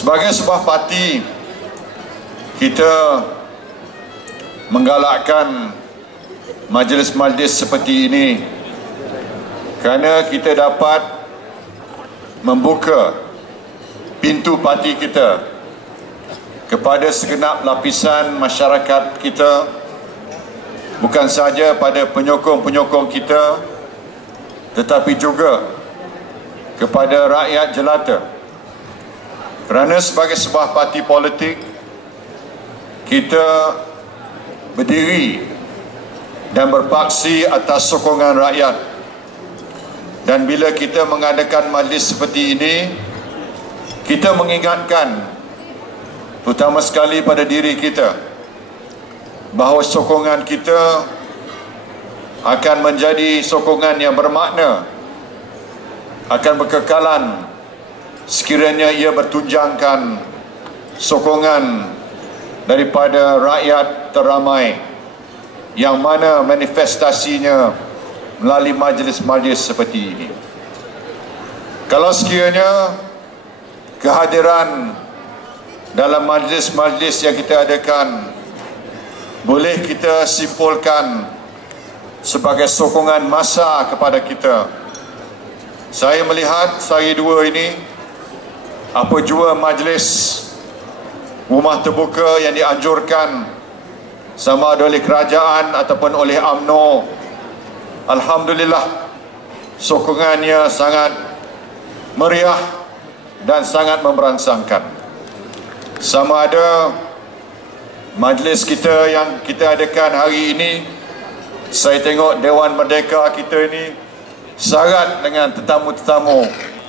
Sebagai sebuah parti, kita menggalakkan majlis-majlis seperti ini kerana kita dapat membuka pintu parti kita kepada segenap lapisan masyarakat kita, bukan sahaja pada penyokong-penyokong kita, tetapi juga kepada rakyat jelata. Kerana sebagai sebuah parti politik, kita berdiri dan berpaksi atas sokongan rakyat. Dan bila kita mengadakan majlis seperti ini, kita mengingatkan, terutama sekali pada diri kita, bahawa sokongan kita akan menjadi sokongan yang bermakna, akan berkekalan sekiranya ia bertunjangkan sokongan daripada rakyat teramai, yang mana manifestasinya melalui majlis-majlis seperti ini. Kalau sekiranya kehadiran dalam majlis-majlis yang kita adakan boleh kita simpulkan sebagai sokongan massa kepada kita, saya melihat sehari dua ini apa jua majlis rumah terbuka yang dianjurkan sama ada oleh kerajaan ataupun oleh UMNO, alhamdulillah sokongannya sangat meriah dan sangat memberangsangkan. Sama ada majlis kita yang kita adakan hari ini, saya tengok Dewan Merdeka kita ini syarat dengan tetamu-tetamu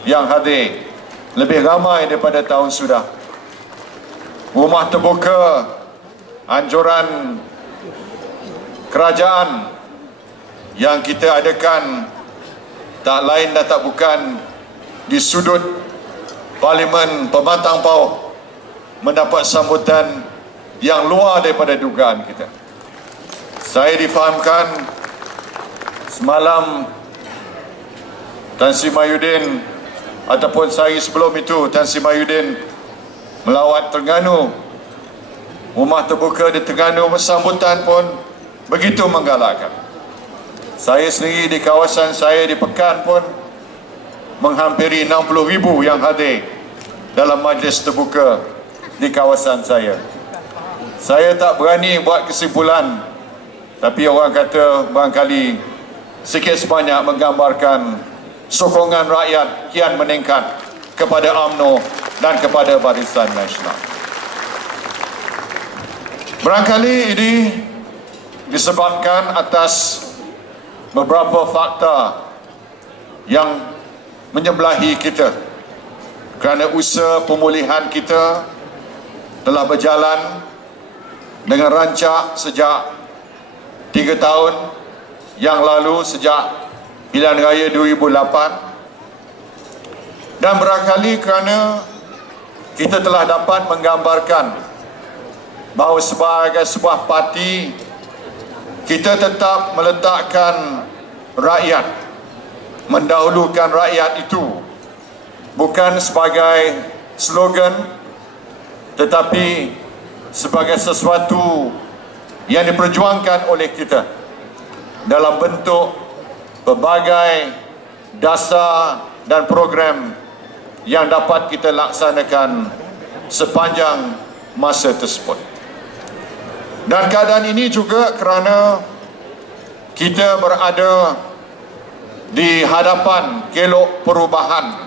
yang hadir lebih ramai daripada tahun sudah. Rumah terbuka anjuran kerajaan yang kita adakan tak lain dan tak bukan di sudut Parlimen Pembantang Pauh mendapat sambutan yang luar daripada dugaan kita. Saya difahamkan semalam Tan Sri Mahyudin ataupun sehari sebelum itu Tan Sri Mahyudin melawat Terengganu. Rumah terbuka di Terengganu sambutan pun begitu menggalakkan. Saya sendiri di kawasan saya di Pekan pun menghampiri 60,000 yang hadir dalam majlis terbuka di kawasan saya. Saya tak berani buat kesimpulan, tapi orang kata barangkali sikit sebanyak menggambarkan sokongan rakyat kian meningkat kepada UMNO dan kepada Barisan Nasional. Barangkali ini disebabkan atas beberapa fakta yang menyebelahi kita, kerana usaha pemulihan kita telah berjalan dengan rancak sejak 3 tahun yang lalu, sejak Pilihan Raya 2008, dan barangkali kerana kita telah dapat menggambarkan bahawa sebagai sebuah parti kita tetap meletakkan rakyat, mendahulukan rakyat itu bukan sebagai slogan, tetapi sebagai sesuatu yang diperjuangkan oleh kita dalam bentuk berbagai dasar dan program yang dapat kita laksanakan sepanjang masa tersebut. Dan keadaan ini juga kerana kita berada di hadapan kelok perubahan.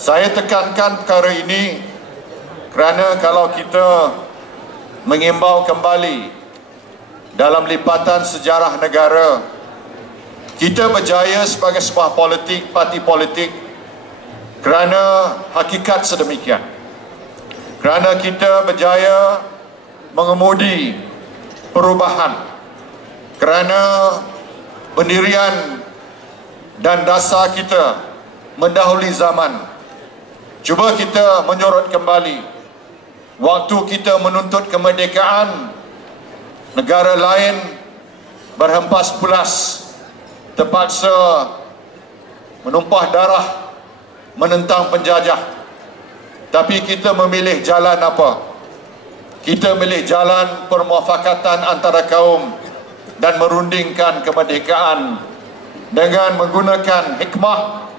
Saya tekankan perkara ini kerana kalau kita mengimbau kembali dalam lipatan sejarah negara, kita berjaya sebagai sebuah parti politik kerana hakikat sedemikian. Kerana kita berjaya mengemudi perubahan, kerana pendirian dan dasar kita mendahului zaman. Cuba kita menyorot kembali waktu kita menuntut kemerdekaan, negara lain berhempas pulas, terpaksa menumpah darah menentang penjajah. Tapi kita memilih jalan apa? Kita memilih jalan permuafakatan antara kaum dan merundingkan kemerdekaan. Dengan menggunakan hikmah,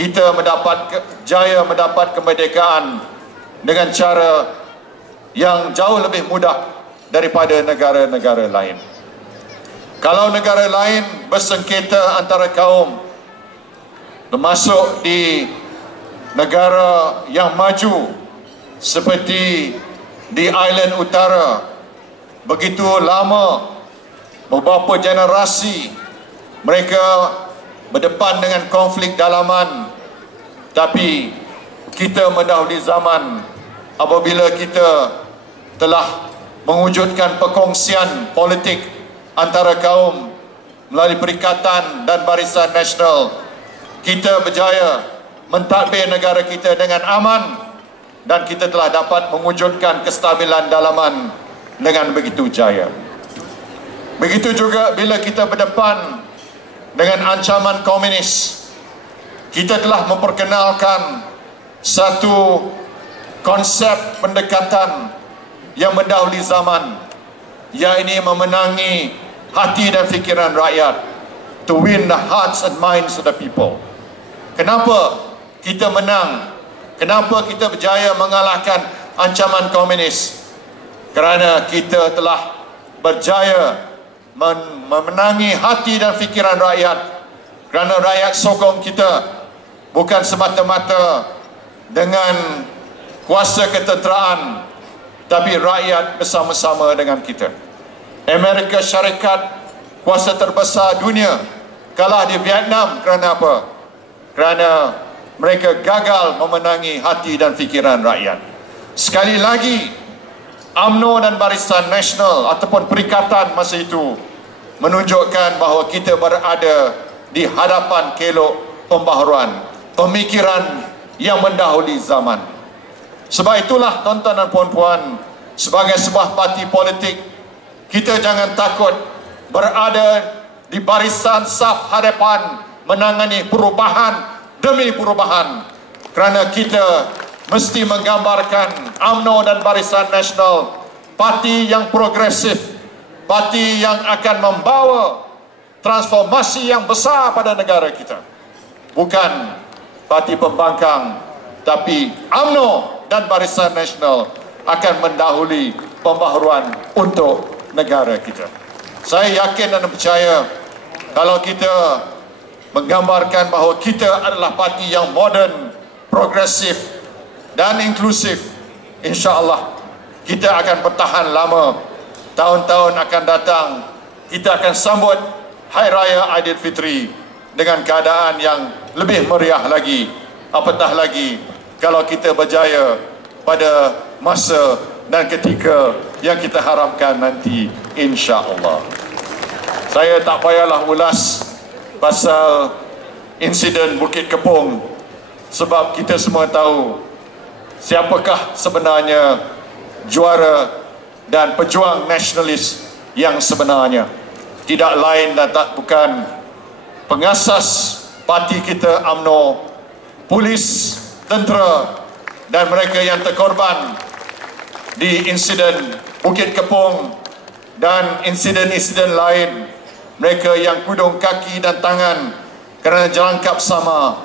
kita jaya mendapat kemerdekaan dengan cara yang jauh lebih mudah daripada negara-negara lain. Kalau negara lain bersengketa antara kaum, termasuk di negara yang maju seperti di Island Utara, begitu lama, beberapa generasi mereka berdepan dengan konflik dalaman. Tapi kita mendahului zaman apabila kita telah mewujudkan perkongsian politik antara kaum melalui Perikatan dan Barisan Nasional. Kita berjaya mentadbir negara kita dengan aman dan kita telah dapat mewujudkan kestabilan dalaman dengan begitu jaya. Begitu juga bila kita berdepan dengan ancaman komunis, kita telah memperkenalkan satu konsep pendekatan yang mendahului zaman, iaitu memenangi hati dan fikiran rakyat, to win the hearts and minds of the people. Kenapa kita menang? Kenapa kita berjaya mengalahkan ancaman komunis? Kerana kita telah berjaya memenangi hati dan fikiran rakyat. Kerana rakyat sokong kita, bukan semata-mata dengan kuasa ketenteraan, tapi rakyat bersama-sama dengan kita. Amerika Syarikat, kuasa terbesar dunia, kalah di Vietnam kerana apa? Kerana mereka gagal memenangi hati dan fikiran rakyat. Sekali lagi, UMNO dan Barisan Nasional ataupun Perikatan masa itu menunjukkan bahawa kita berada di hadapan kelok pembaharuan, pemikiran yang mendahului zaman. Sebab itulah tuan-tuan dan puan-puan, sebagai sebuah parti politik, kita jangan takut berada di barisan saf hadapan menangani perubahan demi perubahan. Kerana kita mesti menggambarkan UMNO dan Barisan Nasional parti yang progresif, parti yang akan membawa transformasi yang besar pada negara kita. Bukan parti pembangkang, tapi UMNO dan Barisan Nasional akan mendahului pembaharuan untuk negara kita. Saya yakin dan percaya kalau kita menggambarkan bahawa kita adalah parti yang moden, progresif dan inklusif, insya-Allah kita akan bertahan lama. Tahun-tahun akan datang, kita akan sambut Hari Raya Aidilfitri dengan keadaan yang lebih meriah lagi. Apatah lagi kalau kita berjaya pada masa dan ketika yang kita harapkan nanti, insya-Allah. Saya tak payahlah ulas pasal insiden Bukit Kepong, sebab kita semua tahu siapakah sebenarnya juara dan pejuang nasionalis yang sebenarnya. Tidak lain dan tak bukan pengasas parti kita UMNO, polis, tentera dan mereka yang terkorban di insiden Bukit Kepong dan insiden-insiden lain. Mereka yang kudung kaki dan tangan kerana jelangkap sama.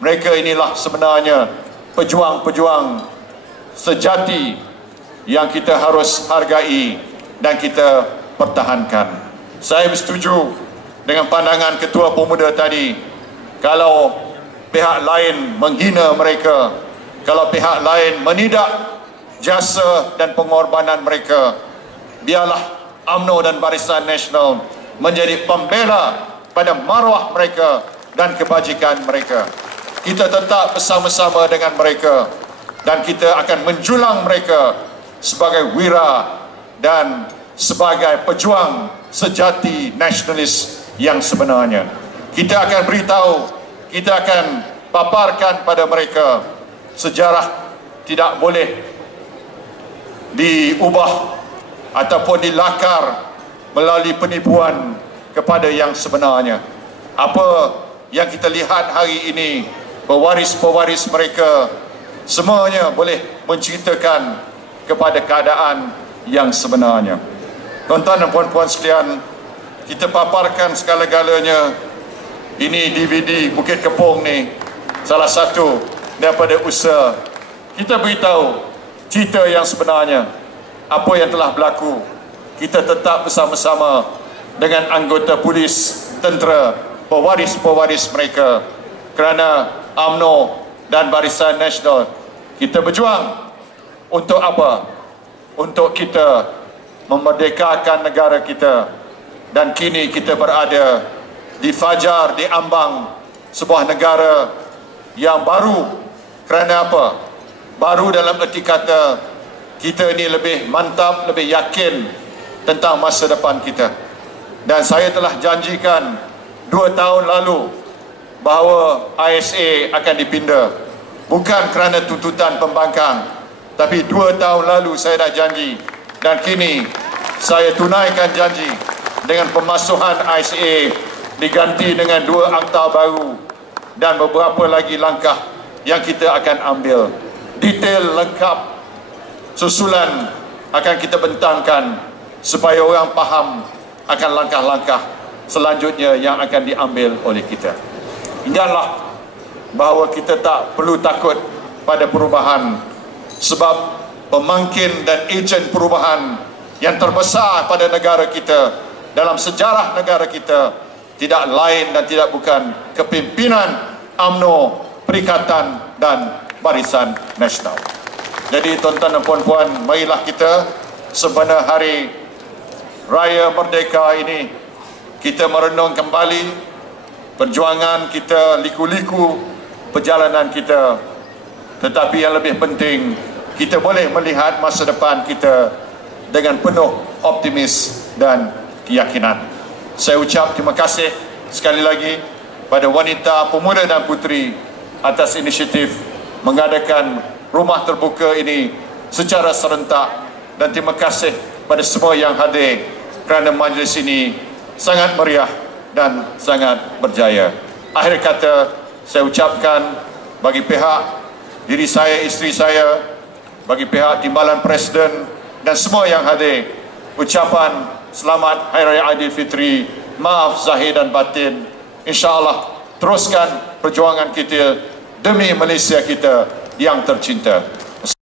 Mereka inilah sebenarnya pejuang-pejuang sejati yang kita harus hargai dan kita pertahankan. Saya bersetuju dengan pandangan Ketua Pemuda tadi. Kalau pihak lain menghina mereka, kalau pihak lain menidak jasa dan pengorbanan mereka, biarlah UMNO dan Barisan Nasional menjadi pembela pada maruah mereka dan kebajikan mereka. Kita tetap bersama-sama dengan mereka dan kita akan menjulang mereka sebagai wira dan sebagai pejuang sejati nasionalis yang sebenarnya. Kita akan beritahu, kita akan paparkan pada mereka sejarah tidak boleh diubah ataupun dilakar melalui penipuan kepada yang sebenarnya. Apa yang kita lihat hari ini, pewaris-pewaris mereka semuanya boleh menceritakan kepada keadaan yang sebenarnya. Tuan-tuan dan puan-puan sekalian, kita paparkan segala-galanya. Ini DVD Bukit Kepong ni salah satu daripada usaha kita beritahu cerita yang sebenarnya, apa yang telah berlaku. Kita tetap bersama-sama dengan anggota polis, tentera, pewaris-pewaris mereka, kerana UMNO dan Barisan Nasional kita berjuang untuk apa? Untuk kita memerdekakan negara kita, dan kini kita berada di fajar, di ambang sebuah negara yang baru. Kerana apa? Baru dalam erti kata kita ini lebih mantap, lebih yakin tentang masa depan kita. Dan saya telah janjikan 2 tahun lalu bahawa ISA akan dipindah, bukan kerana tuntutan pembangkang, tapi 2 tahun lalu saya dah janji, dan kini saya tunaikan janji dengan pemasuhan ISA diganti dengan 2 akta baru dan beberapa lagi langkah yang kita akan ambil. Detail lengkap susulan akan kita bentangkan supaya orang faham akan langkah-langkah selanjutnya yang akan diambil oleh kita. Ingatlah bahawa kita tak perlu takut pada perubahan, sebab pemangkin dan ejen perubahan yang terbesar pada negara kita, dalam sejarah negara kita, tidak lain dan tidak bukan kepimpinan UMNO, Perikatan dan Barisan Nasional. Jadi tuan-tuan dan puan-puan, marilah kita sebenar hari Raya Merdeka ini kita merenung kembali perjuangan kita, liku-liku perjalanan kita. Tetapi yang lebih penting, kita boleh melihat masa depan kita dengan penuh optimis dan keyakinan. Saya ucap terima kasih sekali lagi pada wanita, pemuda dan puteri atas inisiatif mengadakan rumah terbuka ini secara serentak, dan terima kasih pada semua yang hadir kerana majlis ini sangat meriah dan sangat berjaya. Akhir kata, saya ucapkan bagi pihak diri saya, isteri saya, bagi pihak Timbalan Presiden dan semua yang hadir, ucapan selamat Hari Raya Aidilfitri, maaf zahir dan batin. InsyaAllah teruskan perjuangan kita demi Malaysia kita yang tercinta.